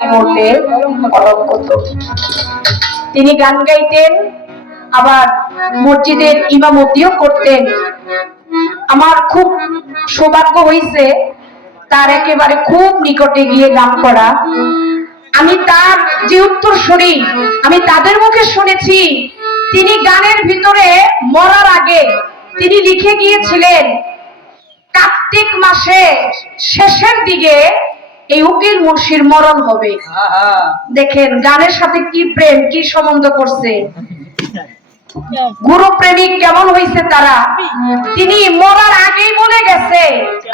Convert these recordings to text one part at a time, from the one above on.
বললে অলঙ্কত। তিনি গান গাইতেন, আবার মসজিদের ইমামতিও করতেন। আমার খুব সৌভাগ্য হয়েছে তার একেবারে খুব নিকটে গিয়ে গান করা। আমি তার যে উত্তরসূরি, আমি তাদের মুখে শুনেছি তিনি গানের ভিতরে মরার আগে তিনি লিখে গিয়েছিলেন কার্তিক মাসে শেষের দিকে এই উকিল মুন্সির মরণ হবে। দেখেন গানের সাথে কি প্রেম, কি সম্বন্ধ করছে। গুরু প্রেমিক কেমন হয়েছে তারা। তিনি মরার আগেই বলে গেছে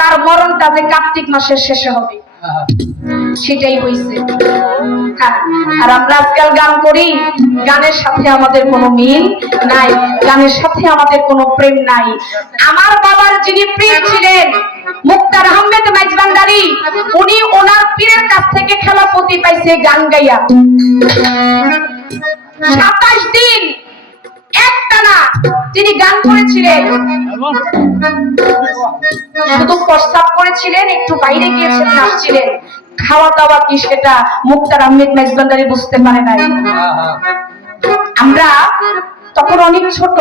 তার মরণটা যে কার্তিক মাসের শেষে হবে, সেটাই হয়েছে। আর আমরা আজকাল গান করি, গানের সাথে আমাদের কোনো মিল নাই, গানের সাথে আমাদের কোনো প্রেম নাই। আমার বাবার যিনি পীর ছিলেন মুক্তার আহমেদ মাইজভান্ডারী, উনি ওনার পীরের কাছ থেকে খেলাফতি পাইছে গান গাইয়া। 27 দিন একটানা তিনি গান করেছিলেন, শুধু প্রস্তাব করেছিলেন, একটু বাইরে গিয়েছেন, নাচছিলেন। খাওয়া দাওয়া কি সেটা মুক্তার আহমেদ মাইজভান্ডারী বুঝতে পারে নাই। আমরা তখন অনেক ছোট,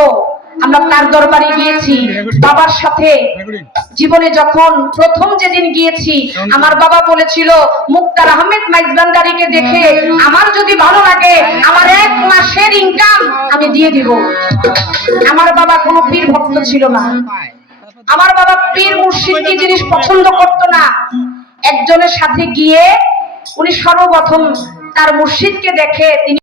আমরা তার দরবারে গিয়েছি বাবার সাথে। জীবনে যখন প্রথম যেদিন গিয়েছি, আমার বাবা বলেছিল মুক্তার আহমেদ মাইজভান্ডারীকে দেখে আমার যদি ভালো লাগে আমার 1 মাসের ইনকাম আমি দিয়ে দিব। আমার বাবা কোনো পীর ভক্ত ছিল না, আমার বাবা পীর মুর্শিদ কি জিনিস পছন্দ করতো না। একজনের সাথে গিয়ে উনি সর্বপ্রথম তার মুর্শিদকে দেখে তিনি